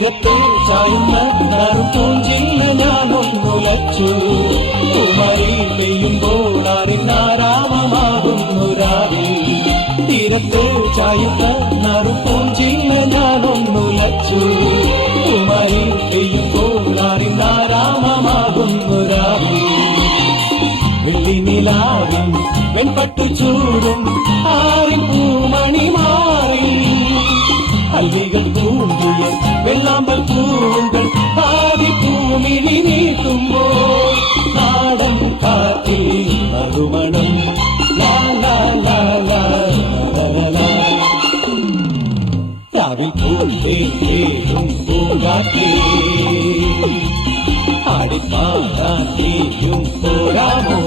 തീരത്തെ ചായുന്ന നറുപൂഞ്ചില്ല ഞാനൊന്നുലച്ചു കുമരി പെയ്യുമ്പോൾ അറിനാരാമമാകുന്നു രാവിൽ തീരത്തെ ചായുന്ന നറുപൂഞ്ചില്ല ഞാനൊന്നുലച്ചു കുമരി പെയ്യുമ്പോൾ അറിനാരാമമാകുന്നു രാവിൽ വെള്ളിനിലാവിൻ വെൺപട്ടു ചൂടും ആരിൻ പൂമണി മാറി കല്ലികൾ തൂങ്ങിയ വെള്ളാമ്പൽ പൂവുകൾ ആദിഭൂമിനി നീട്ടുമ്പോൾ നാടൻ കാറ്റിൽ മറുമണം രാവിൽ പൂന്തേരും പൂവാക്കേ ആടിപ്പാടാ നീയും പോരാമോ